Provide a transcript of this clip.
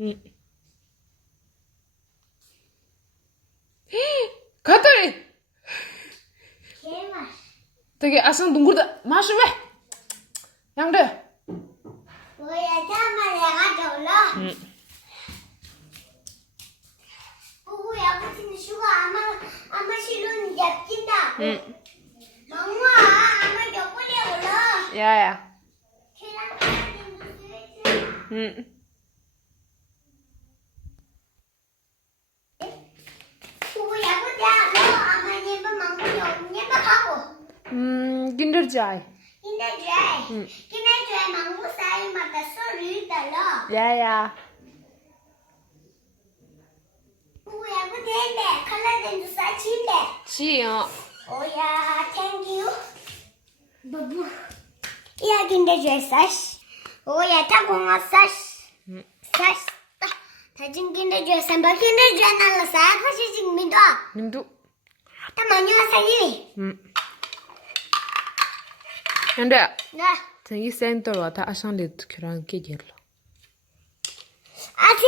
응. 가더리. 개맛. 되게 아상 둥글다. 맛이 왜? 양들. 뭐야, 잠깐만 내가 졸라. 응. 부부야, 무슨 수가 아마 실로는 잡힌다. 응. 멍마, 아마 옆구리에 올라. 야야. 계란 사진 쓰레기. 응. 부부야, 보자. 너 아마 예쁜 멍구리 없냐? 하고. Kinderjoy. Kinderjoy. Kinderjoy 멍구 사이마다 소리 달라. 야야. 부부야, 보자. 컬러된 주사 친대. 지요. 오야, 땡큐. 부부. 야, kinderjoy 사시. 오야, 타공아 사시. 사시. 다진 kinderjoy 삼바 kinderjoy 날라 사 같이 찍미도. 님도. 다 많이 와사기. 근데 나. 되게 센터로 다 아상레트 그런 게 jello. 아직